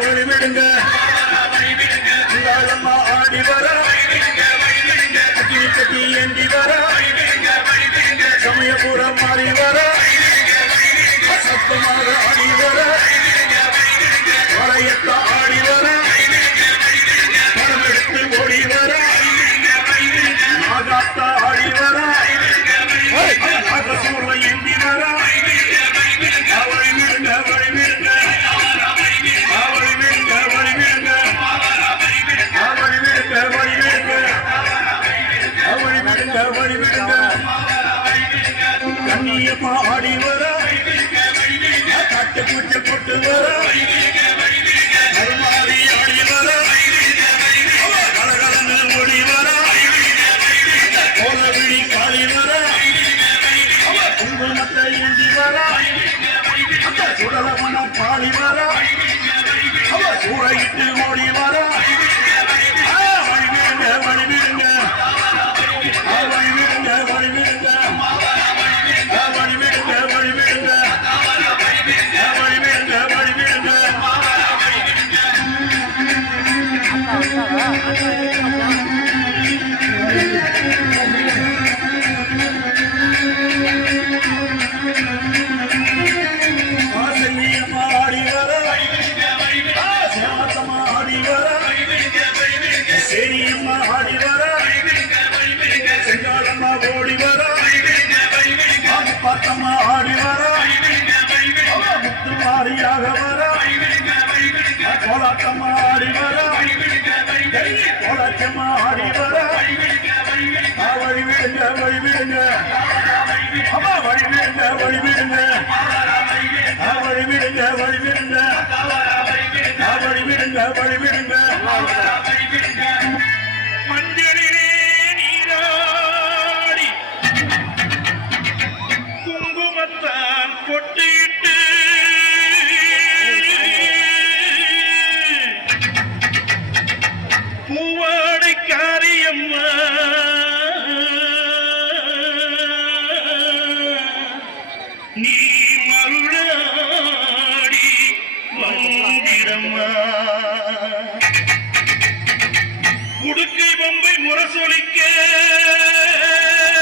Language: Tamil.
வழிவிடுங்க அம்மா ஆடி வர அக்னி கட்டி ஏந்தி வர சமயபுரம் மாறி வர சத்தமாக ஆடி வர வளையத்த ஆடி வர படம் எடுத்து ஓடி வர ஆகாத்த ஆடி வர சூழ ஏந்தி வர வழிவிடுங்க வழிவிடுங்க வழிவிடுங்க வழிவிடுங்க வழிவிடுங்க வழிவிடுங்க வழிவிடுங்க வழிவிடுங்க கண்ணியம்மா ஆடி வர காட்டு பூச்சி போட்டு வர அருமாறி ஆடி வர கலகலன்னு ஓடி வர கோலவிழி காளி வர குங்குமத்தை ஏந்தி வர சுடலமன பாடி வர சூறையிட்டு ஓடி வர வழிவிடுங்க வழிவிடுங்க வழிவிடுங்க வழிவிடுங்க வழிவிடுங்க வழிவிடுங்க வழிவிடுங்க வழிவிடுங்க ஆசையம்மா ஆடி வர சேமத்தம்மா ஆடி வர சேரியம்மா ஆடி வர செங்காலம்மா ஓடி வர பார்த்தம்மா ஆடி வர முத்து மாறியாக வர கோலாத்தம்மா ஆடி வர கோலாச்சம்மா ஆடி வர வழிவிடுங்க வழிவிடுங்க அம்மா வழிவிடுங்க வழிவிடுங்க வழிவிடுங்க வழிவிடுங்க வழிவிடுங்க வழிவிடுங்க மஞ்சளிலே நீராடி குங்குமத்தான் பொட்டு